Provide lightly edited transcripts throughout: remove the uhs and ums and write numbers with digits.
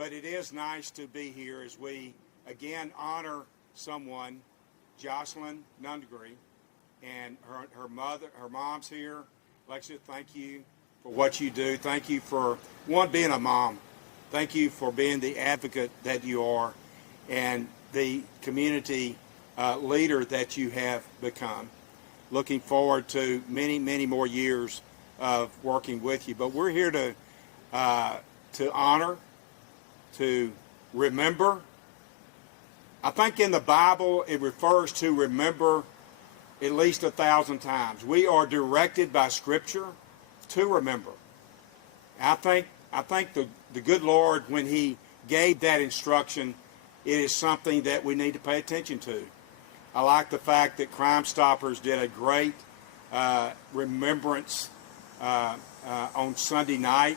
but it is nice to be here as we again honor someone, Jocelyn Nungaray, and her mom's here. Alexia, thank you for what you do. Thank you for, one, being a mom. Thank you for being the advocate that you are and the community leader that you have become. Looking forward to many, many more years of working with you. But we're here to honor, to remember. I think in the Bible it refers to remember at least 1,000 times. We are directed by Scripture to remember. I think the good Lord, when He gave that instruction, it is something that we need to pay attention to. I like the fact that Crime Stoppers did a great remembrance on Sunday night.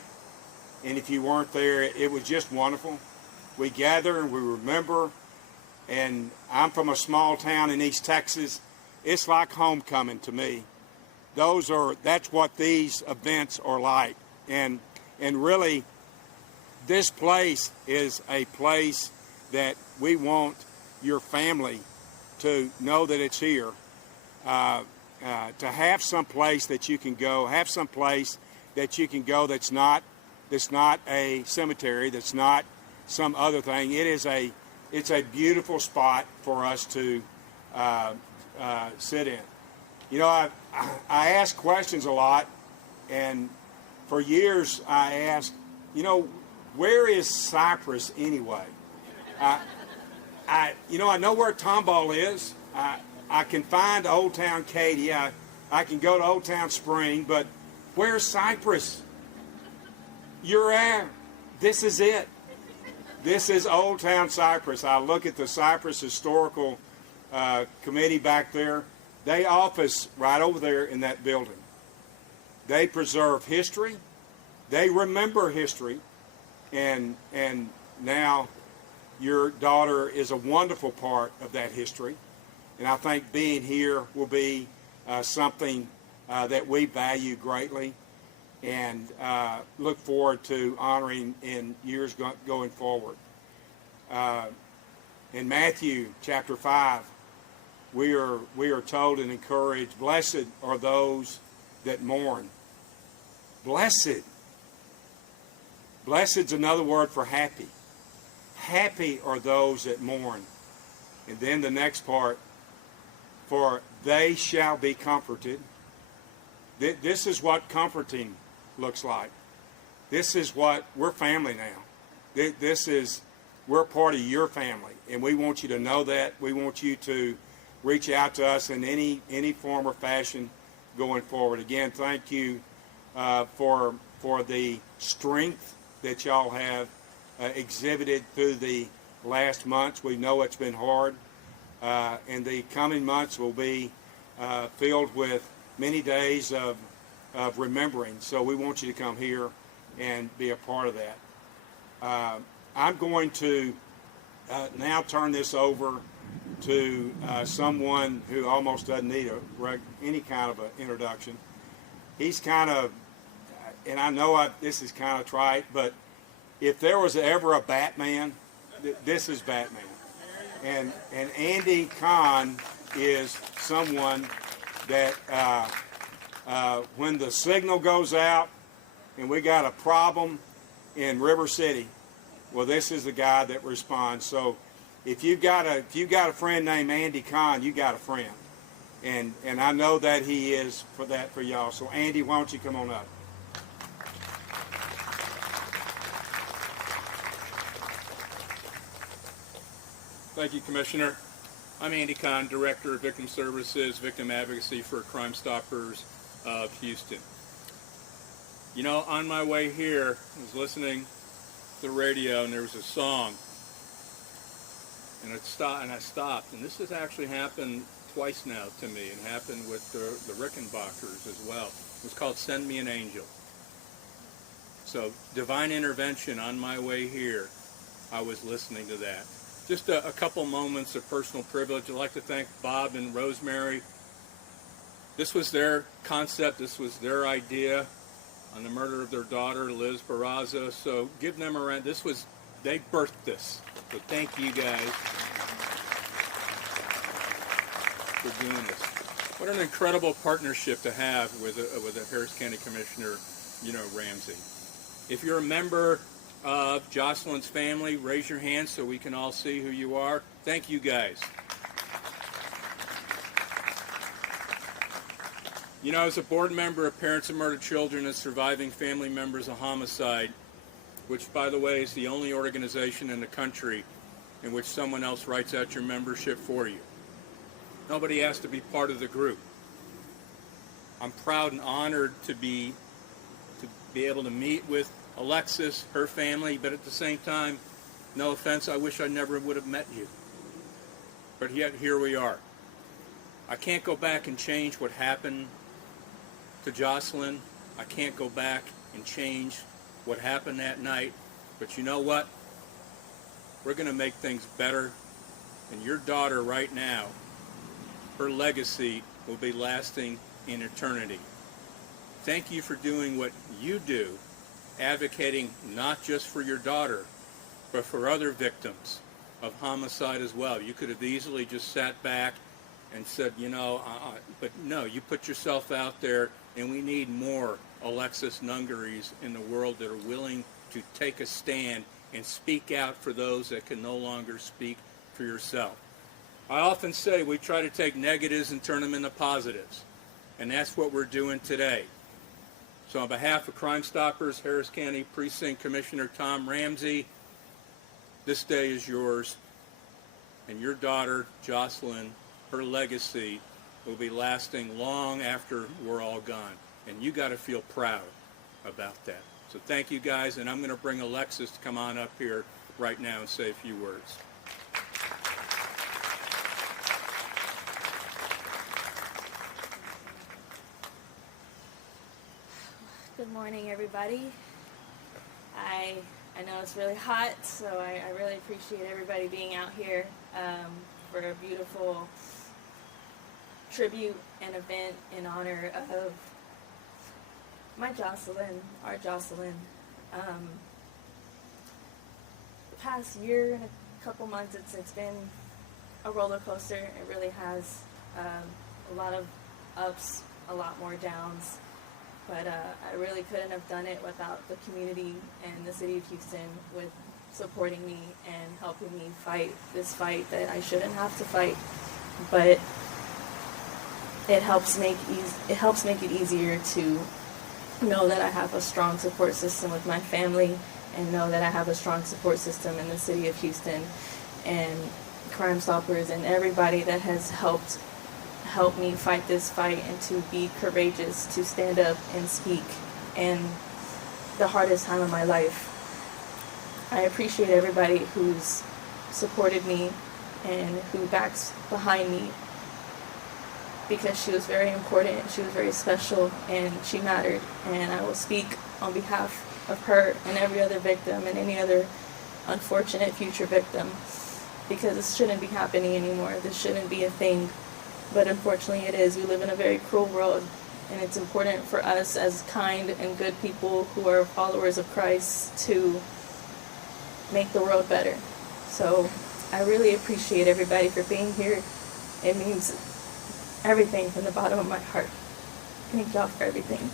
And if you weren't there, it was just wonderful. We gather and we remember. And I'm from a small town in East Texas. It's like homecoming to me. That's what these events are like. And really, this place is a place that we want your family to know that it's here. To have some place that you can go, have some place that you can go that's not a cemetery, that's not some other thing. It's a beautiful spot for us to sit in. You know, I ask questions a lot, and for years I asked, you know, where is Cypress anyway? I know where Tomball is. I can find Old Town Katy. I can go to Old Town Spring, but where's Cypress? You're there. This is it. This is Old Town Cypress. I look at the Cypress Historical Committee back there. They office right over there in that building. They preserve history. They remember history. And now your daughter is a wonderful part of that history. And I think being here will be something that we value greatly and look forward to honoring in years going forward. In Matthew chapter 5, we are told and encouraged, blessed are those that mourn. Blessed. Blessed's another word for happy. Happy are those that mourn. And then the next part, for they shall be comforted. This is what comforting looks like. This is what, we're family now. We're part of your family, and we want you to know that. We want you to reach out to us in any form or fashion going forward. Again, thank you for the strength that y'all have exhibited through the last months. We know it's been hard, and the coming months will be filled with many days of remembering. So we want you to come here and be a part of that. I'm going to now turn this over to someone who almost doesn't need any kind of an introduction. He's kind of, and I know this is kind of trite, but if there was ever a Batman, this is Batman. And Andy Kahn is someone that when the signal goes out and we got a problem in River City, well, this is the guy that responds. So if you've got a friend named Andy Kahn, you got a friend. And I know that he is for y'all. So Andy, why don't you come on up? Thank you, Commissioner. I'm Andy Kahn, Director of Victim Services, Victim Advocacy for Crime Stoppers of Houston. You know, on my way here, I was listening to the radio and there was a song. And I stopped. And this has actually happened twice now to me. It happened with the Rickenbackers as well. It was called Send Me an Angel. So, divine intervention on my way here, I was listening to that. Just a couple moments of personal privilege. I'd like to thank Bob and Rosemary. This was their concept. This was their idea on the murder of their daughter, Liz Barraza. So give them a round. This was They birthed this. So thank you guys for doing this. What an incredible partnership to have with a Harris County Commissioner, Ramsey. If you're a member of Jocelyn's family, raise your hand so we can all see who you are. Thank you guys. As a board member of Parents of Murdered Children and Surviving Family Members of Homicide, which, by the way, is the only organization in the country in which someone else writes out your membership for you. Nobody has to be part of the group. I'm proud and honored to be able to meet with Alexis, her family, but at the same time, no offense, I wish I never would have met you. But yet, here we are. I can't go back and change what happened to Jocelyn. I can't go back and change what happened that night. But you know what? We're going to make things better. And your daughter right now, her legacy will be lasting in eternity. Thank you for doing what you do, advocating not just for your daughter, but for other victims of homicide as well. You could have easily just sat back and said, but no, you put yourself out there, and we need more Alexis Nungarays in the world that are willing to take a stand and speak out for those that can no longer speak for yourself. I often say we try to take negatives and turn them into positives, and that's what we're doing today. So on behalf of Crime Stoppers, Harris County Precinct Commissioner Tom Ramsey, this day is yours, and your daughter, Jocelyn, her legacy will be lasting long after we're all gone. And you got to feel proud about that. So thank you guys, and I'm going to bring Alexis to come on up here right now and say a few words. Good morning, everybody. I know it's really hot, so I really appreciate everybody being out here for a beautiful tribute and event in honor of my Jocelyn, our Jocelyn. The past year and a couple months, it's been a roller coaster. It really has a lot of ups, a lot more downs. But I really couldn't have done it without the community and the city of Houston with supporting me and helping me fight this fight that I shouldn't have to fight. But it helps make it easier to know that I have a strong support system with my family, and know that I have a strong support system in the city of Houston and Crime Stoppers and everybody that has helped me fight this fight, and to be courageous, to stand up and speak in the hardest time of my life. I appreciate everybody who's supported me and who backs behind me, because she was very important, she was very special, and she mattered. And I will speak on behalf of her and every other victim and any other unfortunate future victim, because this shouldn't be happening anymore. This shouldn't be a thing. But unfortunately it is. We live in a very cruel world, and it's important for us as kind and good people who are followers of Christ to make the world better. So I really appreciate everybody for being here. It means everything from the bottom of my heart. Thank y'all for everything.